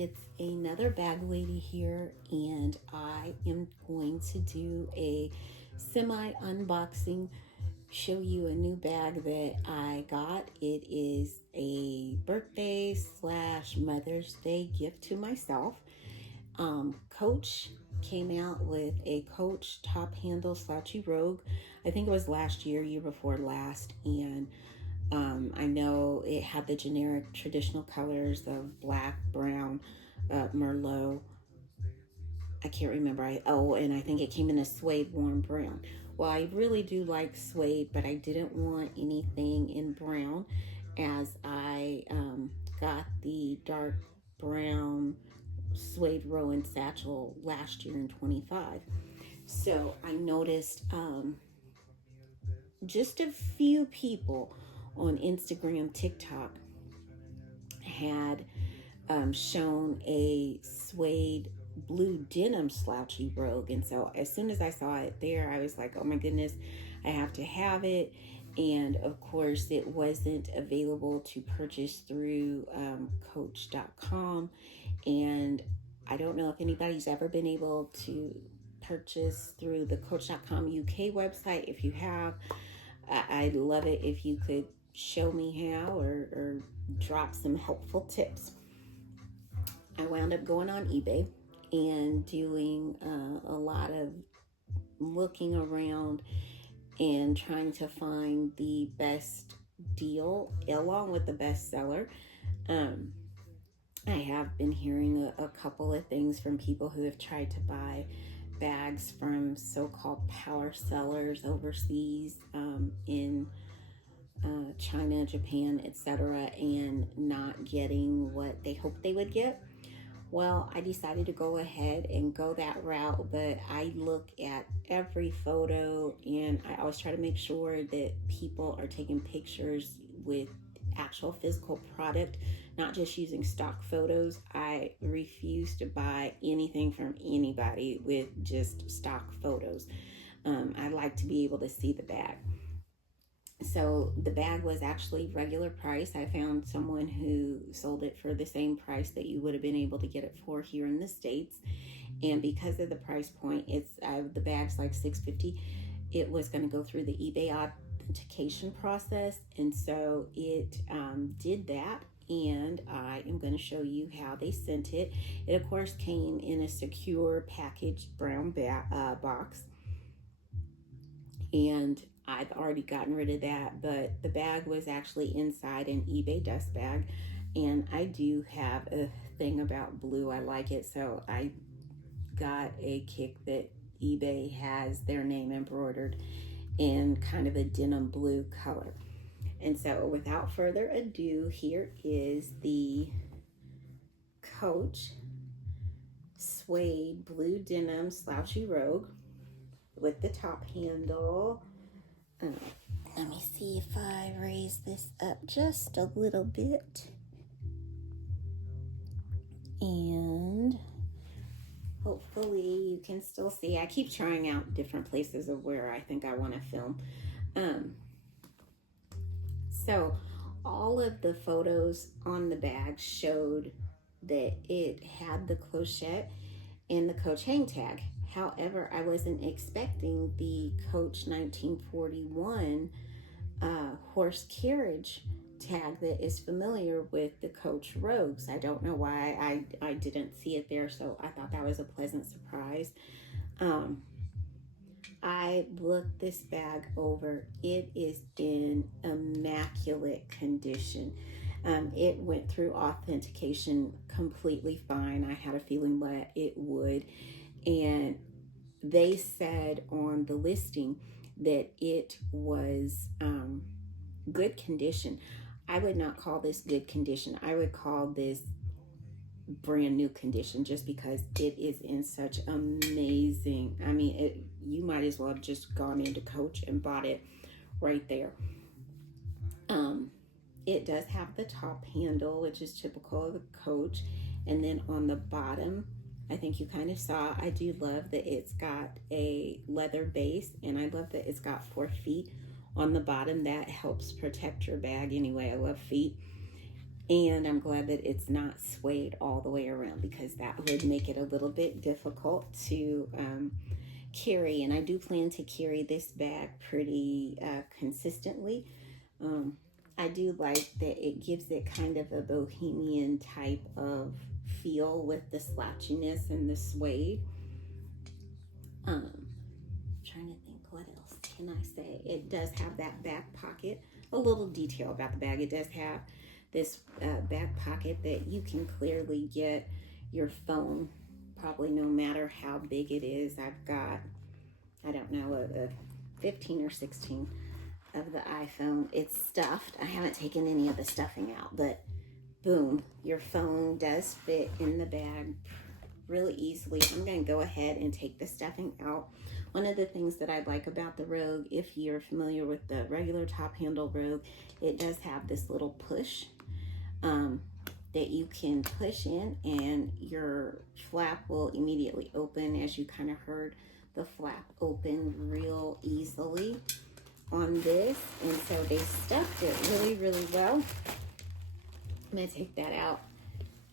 It's another bag lady here, and I am going to do a semi unboxing, show you a new bag that I got. It is a birthday slash Mother's Day gift to myself. Coach came out with a Coach top handle Slouchy Rogue. I think it was last year before last, and I know it had the generic traditional colors of black, brown, Merlot. I can't remember. And I think it came in a suede warm brown. Well, I really do like suede, but I didn't want anything in brown, as I got the dark brown suede Rowan satchel last year in 25. So I noticed just a few people on Instagram, TikTok had shown a suede blue denim Slouchy Rogue. And so as soon as I saw it there, I was like, oh my goodness, I have to have it. And of course, it wasn't available to purchase through Coach.com. And I don't know if anybody's ever been able to purchase through the Coach.com UK website. If you have, I'd love it if you could show me how, or drop some helpful tips. I wound up going on eBay and doing a lot of looking around and trying to find the best deal along with the best seller. I have been hearing a couple of things from people who have tried to buy bags from so-called power sellers overseas, in China, Japan, etc., and not getting what they hoped they would get. Well, I decided to go ahead and go that route, but I look at every photo, and I always try to make sure that people are taking pictures with actual physical product, not just using stock photos. I refuse to buy anything from anybody with just stock photos. I like to be able to see the bag. So the bag was actually regular price. I found someone who sold it for the same price that you would have been able to get it for here in the States. And because of the price point, it's the bag's like $6.50. It was going to go through the eBay authentication process, and so it did that. And I am going to show you how they sent it. It of course came in a secure packaged brown box, and I've already gotten rid of that, but the bag was actually inside an eBay dust bag. And I do have a thing about blue. I like it, so I got a kick that eBay has their name embroidered in kind of a denim blue color. And so without further ado, here is the Coach suede blue denim Slouchy Rogue with the top handle. Let me see if I raise this up just a little bit. And hopefully you can still see. I keep trying out different places of where I think I want to film. So all of the photos on the bag showed that it had the clochette and the Coach hang tag. However, I wasn't expecting the Coach 1941 horse carriage tag that is familiar with the Coach Rogues. I don't know why I didn't see it there, so I thought that was a pleasant surprise. I looked this bag over. It is in immaculate condition. It went through authentication completely fine. I had a feeling that it would. And they said on the listing that it was good condition. I would not call this good condition. I would call this brand new condition, just because it is in such amazing, I mean, you might as well have just gone into Coach and bought it right there. It does have the top handle, which is typical of the Coach, and then on the bottom, I think you kind of saw, I do love that it's got a leather base, and I love that it's got 4 feet on the bottom. That helps protect your bag anyway. I love feet. And I'm glad that it's not suede all the way around, because that would make it a little bit difficult to carry. And I do plan to carry this bag pretty consistently. Um, I do like that it gives it kind of a bohemian type of feel with the slouchiness and the suede. Trying to think, what else can I say? It does have that back pocket. A little detail about the bag: it does have this back pocket that you can clearly get your phone, probably no matter how big it is. I've got, I don't know, a 15 or 16 of the iPhone. It's stuffed. I haven't taken any of the stuffing out, but boom, your phone does fit in the bag really easily. I'm going to go ahead and take the stuffing out. One of the things that I like about the Rogue, if you're familiar with the regular top handle Rogue, it does have this little push that you can push in, and your flap will immediately open, as you kind of heard the flap open real easily on this. And so they stuffed it really, really well. I'm going to take that out.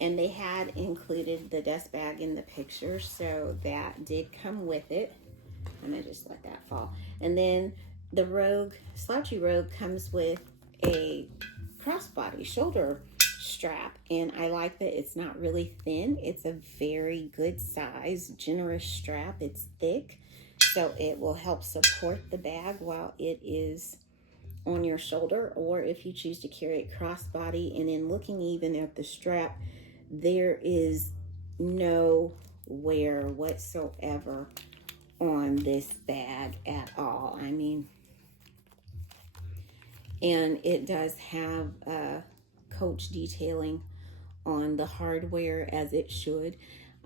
And they had included the dust bag in the picture, so that did come with it. I'm gonna just let that fall. And then the Rogue, Slouchy Rogue, comes with a crossbody shoulder strap, and I like that it's not really thin. It's a very good size, generous strap. It's thick, so it will help support the bag while it is on your shoulder, or if you choose to carry it crossbody. And in looking even at the strap, there is no wear whatsoever on this bag at all. I mean, and it does have Coach detailing on the hardware, as it should.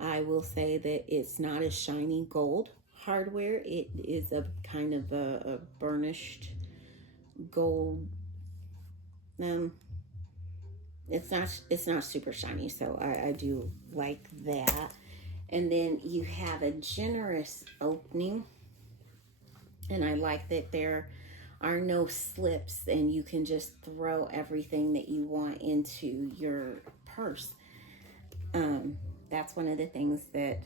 I will say that it's not a shiny gold hardware. It is a kind of a burnished gold. It's not super shiny, so I do like that. And then you have a generous opening, and I like that there are no slips, and you can just throw everything that you want into your purse. That's one of the things that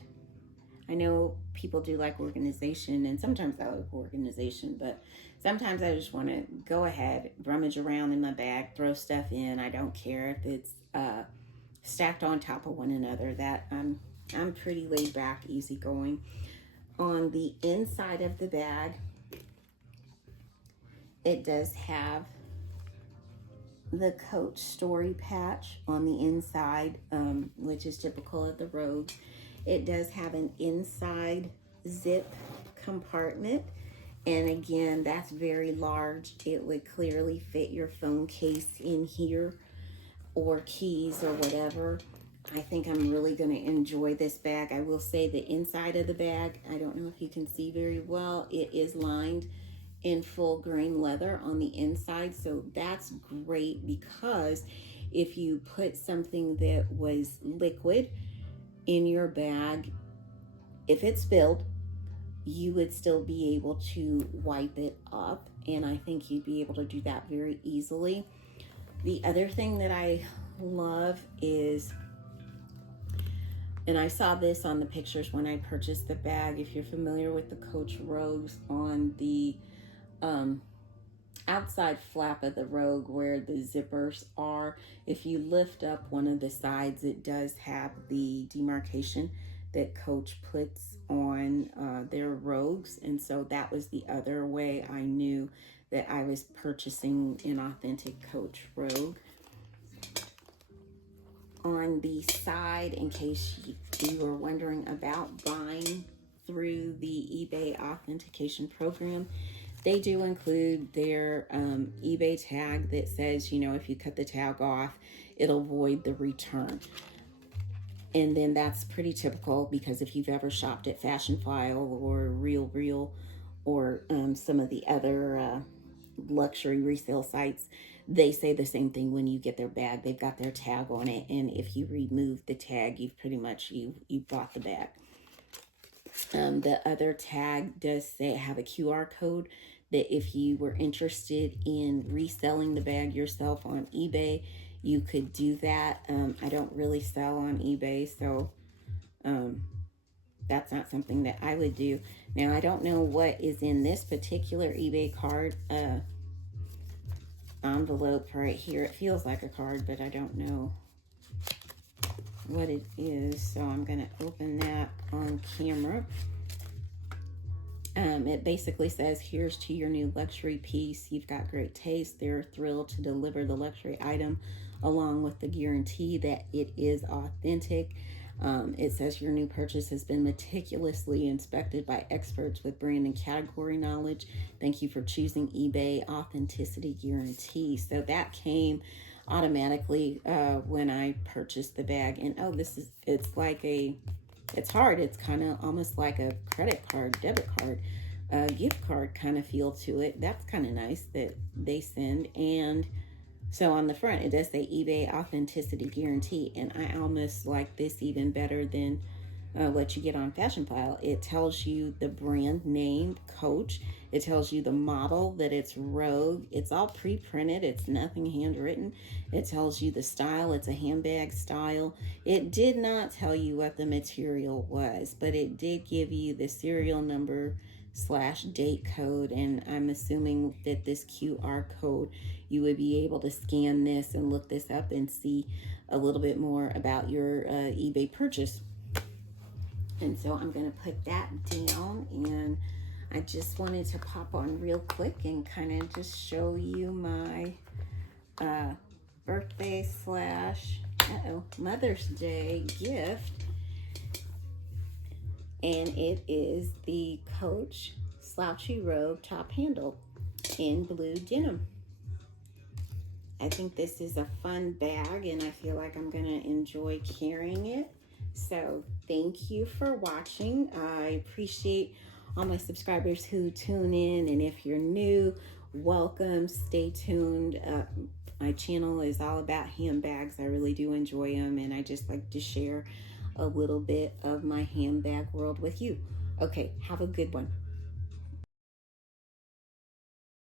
I know people do like organization, and sometimes I like organization, but sometimes I just want to go ahead, rummage around in my bag, throw stuff in. I don't care if it's stacked on top of one another. That I'm pretty laid back, easygoing. On the inside of the bag, it does have the Coach story patch on the inside, which is typical of the Rogue. It does have an inside zip compartment, and again, that's very large. It would clearly fit your phone case in here, or keys, or whatever. I think I'm really going to enjoy this bag. I will say the inside of the bag, I don't know if you can see very well, it is lined in full grain leather on the inside, so that's great, because if you put something that was liquid in your bag, if it spilled, you would still be able to wipe it up, and I think you'd be able to do that very easily. The other thing that I love is, and I saw this on the pictures when I purchased the bag, if you're familiar with the Coach Rogues, on the outside flap of the Rogue where the zippers are, if you lift up one of the sides, it does have the demarcation that Coach puts on their Rogues. And so that was the other way I knew that I was purchasing an authentic Coach Rogue. On the side, in case you were wondering about buying through the eBay authentication program, they do include their eBay tag that says, you know, if you cut the tag off, it'll void the return. And then that's pretty typical, because if you've ever shopped at Fashion File or Real, or some of the other luxury resale sites, they say the same thing when you get their bag. They've got their tag on it, and if you remove the tag, you've pretty much you bought the bag. The other tag does say have a QR code that if you were interested in reselling the bag yourself on eBay, you could do that. I don't really sell on eBay, so that's not something that I would do. Now, I don't know what is in this particular eBay card envelope right here. It feels like a card, but I don't know what it is, so I'm going to open that on camera. It basically says, here's to your new luxury piece. You've got great taste. They're thrilled to deliver the luxury item along with the guarantee that it is authentic. It says your new purchase has been meticulously inspected by experts with brand and category knowledge. Thank you for choosing eBay Authenticity Guarantee. So that came automatically when I purchased the bag. And it's like it's hard. It's kind of almost like a credit card, debit card, gift card kind of feel to it. That's kind of nice that they send. And so on the front, it does say eBay Authenticity Guarantee. And I almost like this even better than what you get on Fashion File. It tells you the brand name, Coach. It tells you the model, that it's Rogue. It's all pre-printed. It's nothing handwritten. It tells you the style. It's a handbag style. It did not tell you what the material was, but it did give you the serial number / date code. And I'm assuming that this QR code, you would be able to scan this and look this up and see a little bit more about your eBay purchase. And so I'm going to put that down, and I just wanted to pop on real quick and kind of just show you my birthday / Mother's Day gift. And it is the Coach Slouchy Rogue top handle in blue denim. I think this is a fun bag, and I feel like I'm going to enjoy carrying it. So thank you for watching. I appreciate all my subscribers who tune in, and if you're new, welcome. Stay tuned. My channel is all about handbags. I really do enjoy them, and I just like to share a little bit of my handbag world with you. Okay, have a good one.